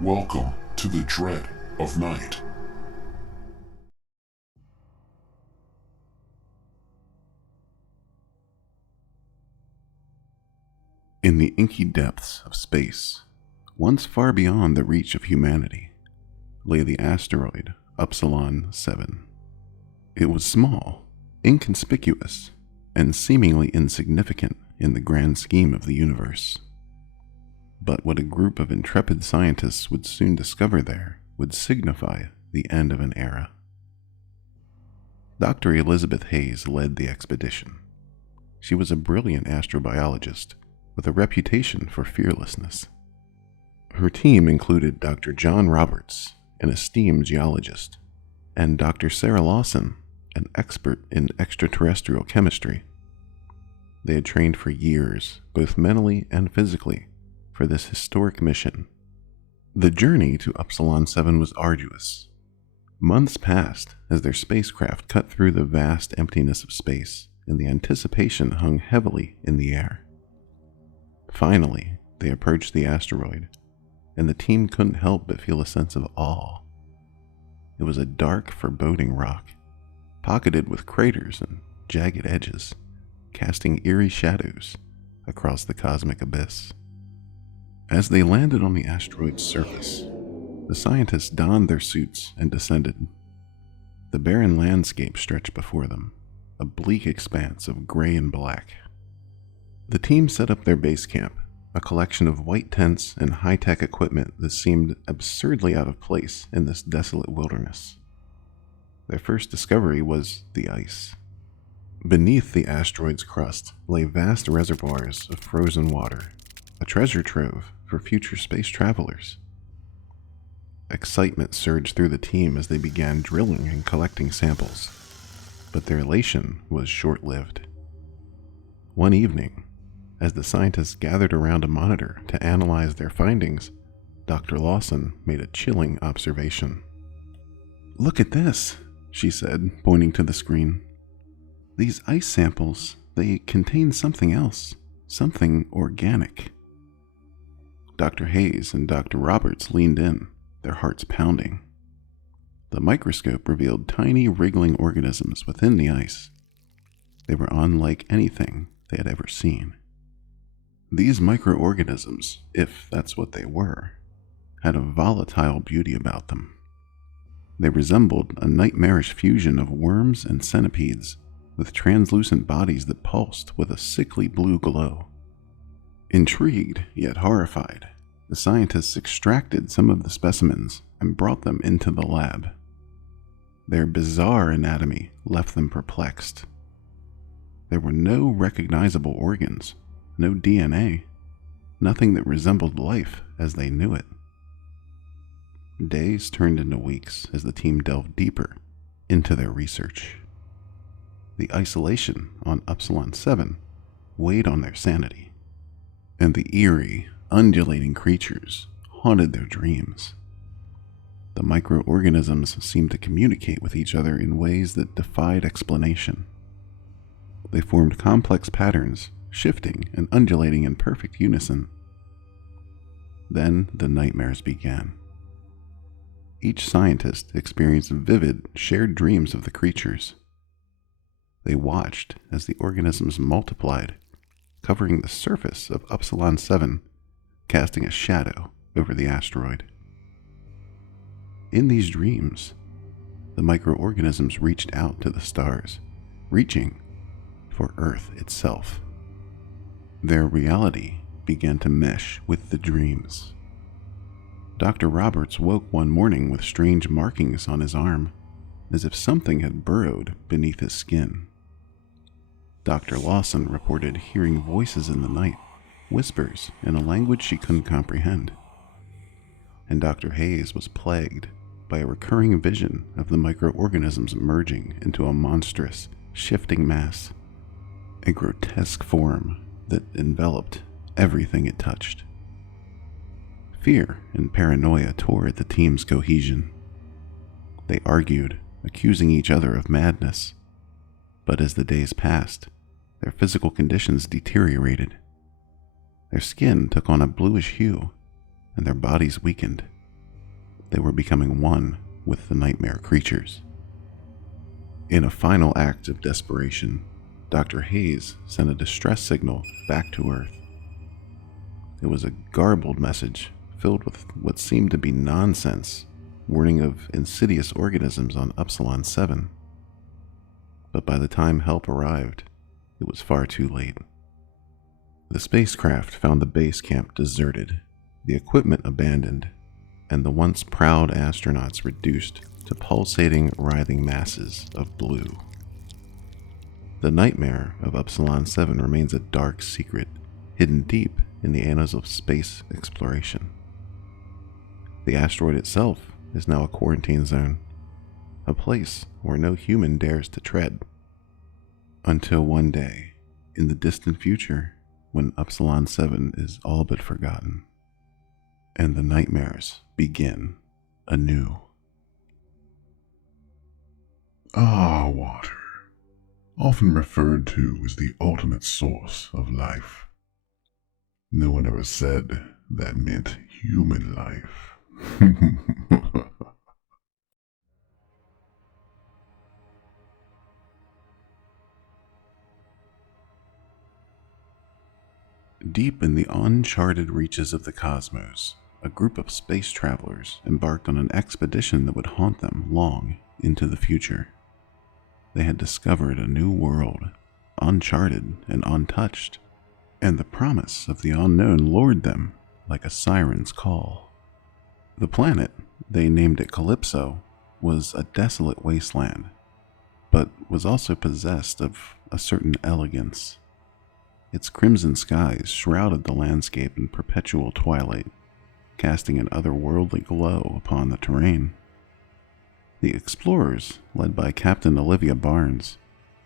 Welcome to the dread of night. In the inky depths of space, once far beyond the reach of humanity, lay the asteroid Upsilon 7. It was small, inconspicuous, and seemingly insignificant in the grand scheme of the universe. But what a group of intrepid scientists would soon discover there would signify the end of an era. Dr. Elizabeth Hayes led the expedition. She was a brilliant astrobiologist with a reputation for fearlessness. Her team included Dr. John Roberts, an esteemed geologist, and Dr. Sarah Lawson, an expert in extraterrestrial chemistry. They had trained for years, both mentally and physically, for this historic mission. The journey to Upsilon 7 was arduous. Months passed as their spacecraft cut through the vast emptiness of space, and the anticipation hung heavily in the air. Finally, they approached the asteroid, and the team couldn't help but feel a sense of awe. It was a dark, foreboding rock, pocketed with craters and jagged edges, casting eerie shadows across the cosmic abyss. As they landed on the asteroid's surface, the scientists donned their suits and descended. The barren landscape stretched before them, a bleak expanse of gray and black. The team set up their base camp, a collection of white tents and high-tech equipment that seemed absurdly out of place in this desolate wilderness. Their first discovery was the ice. Beneath the asteroid's crust lay vast reservoirs of frozen water, a treasure trove for future space travelers. Excitement surged through the team as they began drilling and collecting samples, but their elation was short-lived. One evening, as the scientists gathered around a monitor to analyze their findings, Dr. Lawson made a chilling observation. "Look at this," she said, pointing to the screen. "These ice samples, they contain something else, something organic." Dr. Hayes and Dr. Roberts leaned in, their hearts pounding. The microscope revealed tiny wriggling organisms within the ice. They were unlike anything they had ever seen. These microorganisms, if that's what they were, had a volatile beauty about them. They resembled a nightmarish fusion of worms and centipedes, with translucent bodies that pulsed with a sickly blue glow. Intrigued, yet horrified, the scientists extracted some of the specimens and brought them into the lab. Their bizarre anatomy left them perplexed. There were no recognizable organs, no DNA, nothing that resembled life as they knew it. Days turned into weeks as the team delved deeper into their research. The isolation on Upsilon 7 weighed on their sanity, and the eerie, undulating creatures haunted their dreams. The microorganisms seemed to communicate with each other in ways that defied explanation. They formed complex patterns, shifting and undulating in perfect unison. Then the nightmares began. Each scientist experienced vivid, shared dreams of the creatures. They watched as the organisms multiplied, covering the surface of Upsilon 7, casting a shadow over the asteroid. In these dreams, the microorganisms reached out to the stars, reaching for Earth itself. Their reality began to mesh with the dreams. Dr. Roberts woke one morning with strange markings on his arm, as if something had burrowed beneath his skin. Dr. Lawson reported hearing voices in the night, whispers in a language she couldn't comprehend. And Dr. Hayes was plagued by a recurring vision of the microorganisms merging into a monstrous, shifting mass, a grotesque form that enveloped everything it touched. Fear and paranoia tore at the team's cohesion. They argued, accusing each other of madness. But as the days passed, their physical conditions deteriorated. Their skin took on a bluish hue, and their bodies weakened, they were becoming one with the nightmare creatures. In a final act of desperation, Dr. Hayes sent a distress signal back to Earth. It was a garbled message filled with what seemed to be nonsense, warning of insidious organisms on Upsilon 7. But by the time help arrived, it was far too late. The spacecraft found the base camp deserted, the equipment abandoned, and the once proud astronauts reduced to pulsating, writhing masses of blue. The nightmare of Upsilon 7 remains a dark secret, hidden deep in the annals of space exploration. The asteroid itself is now a quarantine zone, a place where no human dares to tread. Until one day, in the distant future, when Upsilon 7 is all but forgotten, and the nightmares begin anew. Water, often referred to as the ultimate source of life. No one ever said that meant human life. Deep in the uncharted reaches of the cosmos, a group of space travelers embarked on an expedition that would haunt them long into the future. They had discovered a new world, uncharted and untouched, and the promise of the unknown lured them like a siren's call. The planet, they named it Calypso, was a desolate wasteland, but was also possessed of a certain elegance. Its crimson skies shrouded the landscape in perpetual twilight, casting an otherworldly glow upon the terrain. The explorers, led by Captain Olivia Barnes,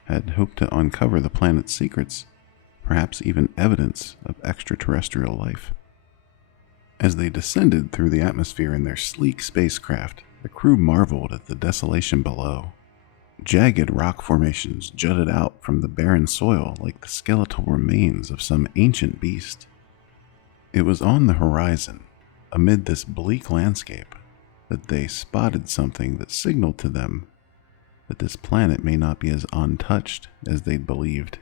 had hoped to uncover the planet's secrets, perhaps even evidence of extraterrestrial life. As they descended through the atmosphere in their sleek spacecraft, the crew marveled at the desolation below. Jagged rock formations jutted out from the barren soil like the skeletal remains of some ancient beast. It was on the horizon, amid this bleak landscape, that they spotted something that signaled to them that this planet may not be as untouched as they'd believed.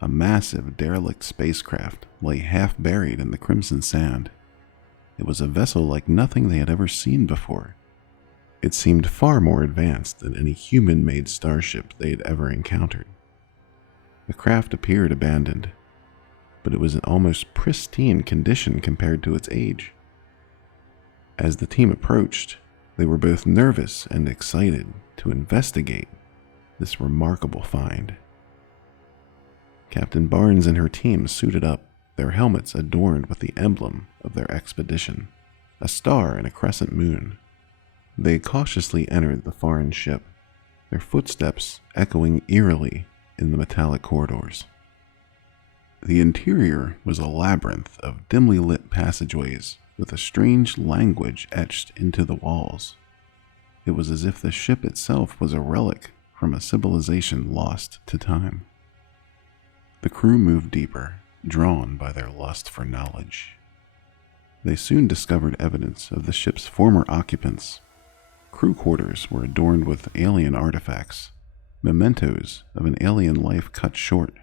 A massive, derelict spacecraft lay half buried in the crimson sand. It was a vessel like nothing they had ever seen before. It seemed far more advanced than any human-made starship they had ever encountered. The craft appeared abandoned, but it was in almost pristine condition compared to its age. As the team approached, they were both nervous and excited to investigate this remarkable find. Captain Barnes and her team suited up, their helmets adorned with the emblem of their expedition, a star and a crescent moon. They cautiously entered the foreign ship, their footsteps echoing eerily in the metallic corridors. The interior was a labyrinth of dimly lit passageways with a strange language etched into the walls. It was as if the ship itself was a relic from a civilization lost to time. The crew moved deeper, drawn by their lust for knowledge. They soon discovered evidence of the ship's former occupants. Crew quarters were adorned with alien artifacts, mementos of an alien life cut short.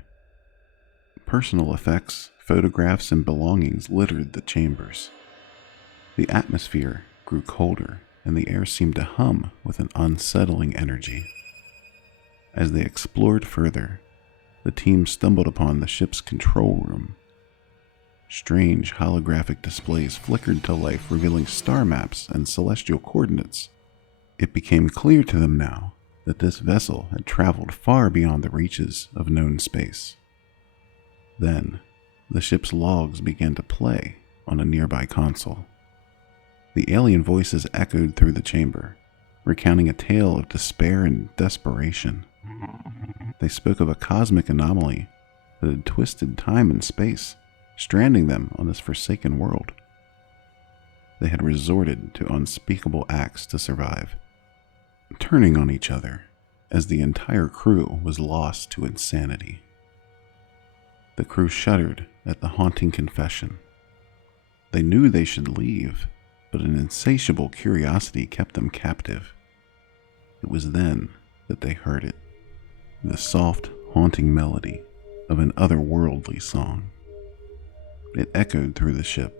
Personal effects, photographs, and belongings littered the chambers. The atmosphere grew colder, and the air seemed to hum with an unsettling energy. As they explored further, the team stumbled upon the ship's control room. Strange holographic displays flickered to life, revealing star maps and celestial coordinates. It became clear to them now that this vessel had traveled far beyond the reaches of known space. Then, the ship's logs began to play on a nearby console. The alien voices echoed through the chamber, recounting a tale of despair and desperation. They spoke of a cosmic anomaly that had twisted time and space, stranding them on this forsaken world. They had resorted to unspeakable acts to survive, turning on each other as the entire crew was lost to insanity. The crew shuddered at the haunting confession. They knew they should leave, but an insatiable curiosity kept them captive. It was then that they heard it, the soft, haunting melody of an otherworldly song. It echoed through the ship,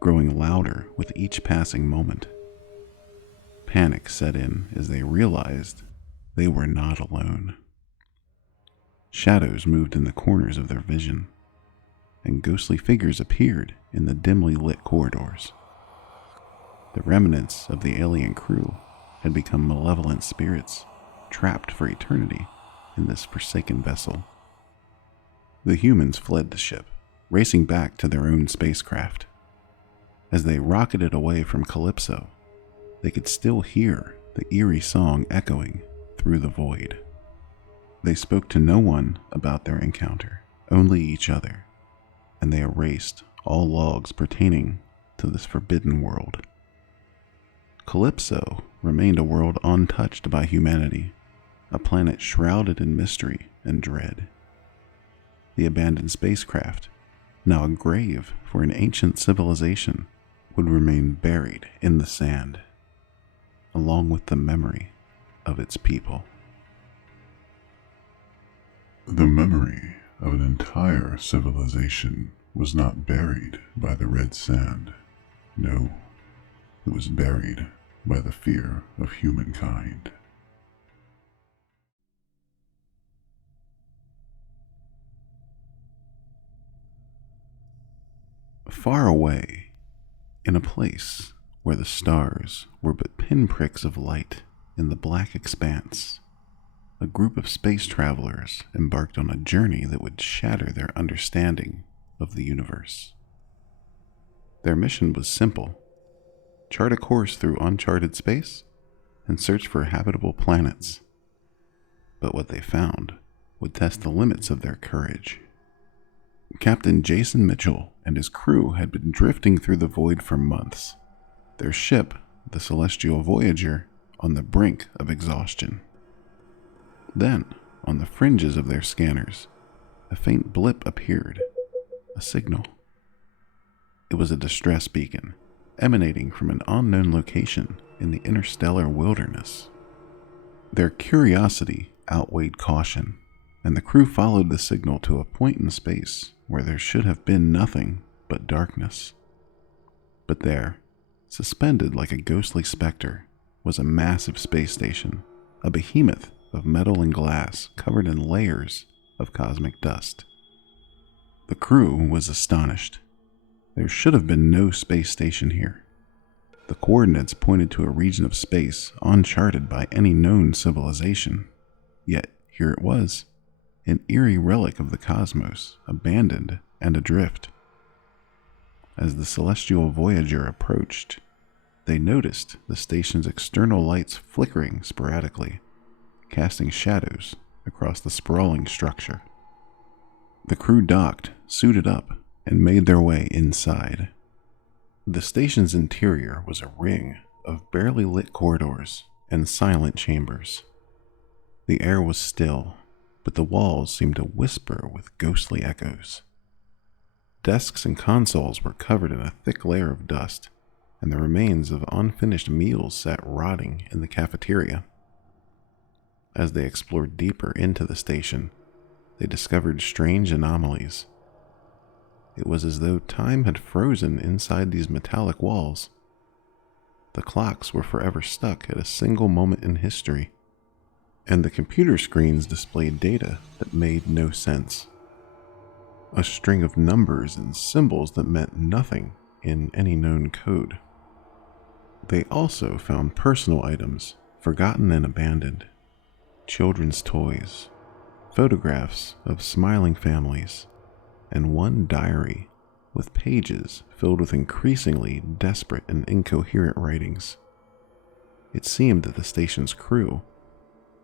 growing louder with each passing moment. Panic set in as they realized they were not alone. Shadows moved in the corners of their vision, and ghostly figures appeared in the dimly lit corridors. The remnants of the alien crew had become malevolent spirits, trapped for eternity in this forsaken vessel. The humans fled the ship, racing back to their own spacecraft. As they rocketed away from Calypso, they could still hear the eerie song echoing through the void. They spoke to no one about their encounter, only each other, and they erased all logs pertaining to this forbidden world. Calypso remained a world untouched by humanity, a planet shrouded in mystery and dread. The abandoned spacecraft, now a grave for an ancient civilization, would remain buried in the sand, along with the memory of its people. The memory of an entire civilization was not buried by the red sand. No, it was buried by the fear of humankind. Far away, in a place where the stars were but pinpricks of light in the black expanse, a group of space travelers embarked on a journey that would shatter their understanding of the universe. Their mission was simple: chart a course through uncharted space and search for habitable planets. But what they found would test the limits of their courage. Captain Jason Mitchell and his crew had been drifting through the void for months, their ship, the Celestial Voyager, on the brink of exhaustion. Then, on the fringes of their scanners, a faint blip appeared, a signal. It was a distress beacon, emanating from an unknown location in the interstellar wilderness. Their curiosity outweighed caution, and the crew followed the signal to a point in space where there should have been nothing but darkness. But there, suspended like a ghostly specter, was a massive space station, a behemoth of metal and glass covered in layers of cosmic dust. The crew was astonished. There should have been no space station here. The coordinates pointed to a region of space uncharted by any known civilization. Yet here it was, an eerie relic of the cosmos, abandoned and adrift. As the Celestial Voyager approached, they noticed the station's external lights flickering sporadically, casting shadows across the sprawling structure. The crew docked, suited up, and made their way inside. The station's interior was a ring of barely lit corridors and silent chambers. The air was still, but the walls seemed to whisper with ghostly echoes. Desks and consoles were covered in a thick layer of dust, and the remains of unfinished meals sat rotting in the cafeteria. As they explored deeper into the station, they discovered strange anomalies. It was as though time had frozen inside these metallic walls. The clocks were forever stuck at a single moment in history, and the computer screens displayed data that made no sense. A string of numbers and symbols that meant nothing in any known code. They also found personal items, forgotten and abandoned. Children's toys, photographs of smiling families, and one diary with pages filled with increasingly desperate and incoherent writings. It seemed that the station's crew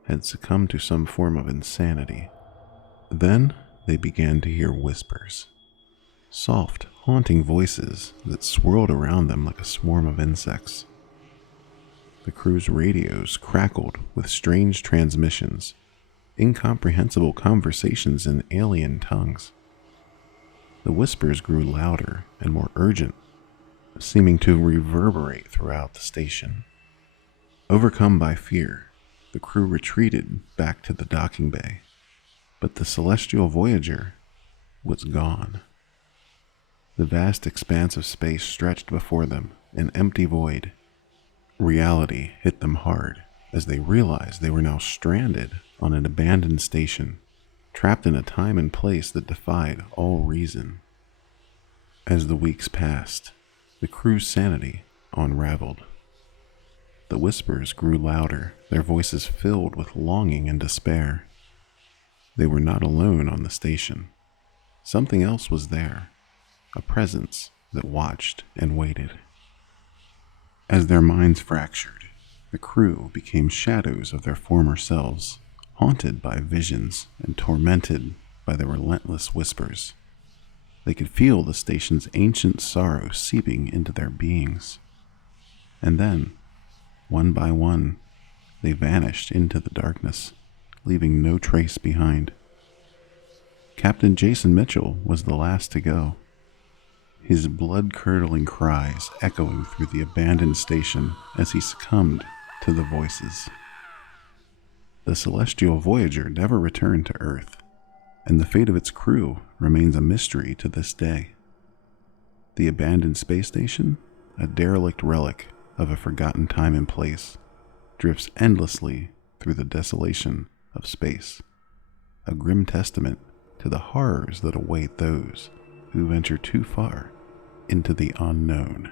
had succumbed to some form of insanity. Then they began to hear whispers, soft, haunting voices that swirled around them like a swarm of insects. The crew's radios crackled with strange transmissions, incomprehensible conversations in alien tongues. The whispers grew louder and more urgent seeming to reverberate throughout the station. Overcome by fear, the crew retreated back to the docking bay, but the celestial Voyager was gone. The vast expanse of space stretched before them, an empty void. Reality hit them hard as they realized they were now stranded on an abandoned station, trapped in a time and place that defied all reason. As the weeks passed, the crew's sanity unraveled. The whispers grew louder, their voices filled with longing and despair. They were not alone on the station. Something else was there, a presence that watched and waited. As their minds fractured, the crew became shadows of their former selves, haunted by visions and tormented by the relentless whispers. They could feel the station's ancient sorrow seeping into their beings. And then, one by one, they vanished into the darkness, leaving no trace behind. Captain Jason Mitchell was the last to go, his blood-curdling cries echoing through the abandoned station as he succumbed to the voices. The celestial Voyager never returned to Earth, and the fate of its crew remains a mystery to this day. The abandoned space station, a derelict relic of a forgotten time and place, drifts endlessly through the desolation of space, a grim testament to the horrors that await those who venture too far into the unknown.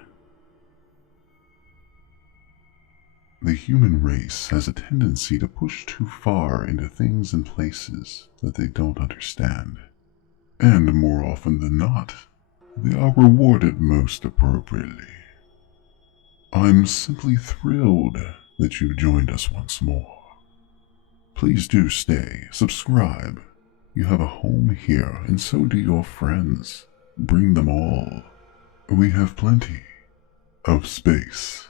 The human race has a tendency to push too far into things and places that they don't understand. And more often than not, they are rewarded most appropriately. I'm simply thrilled that you've joined us once more. Please do stay, subscribe. You have a home here, and so do your friends. Bring them all. We have plenty of space.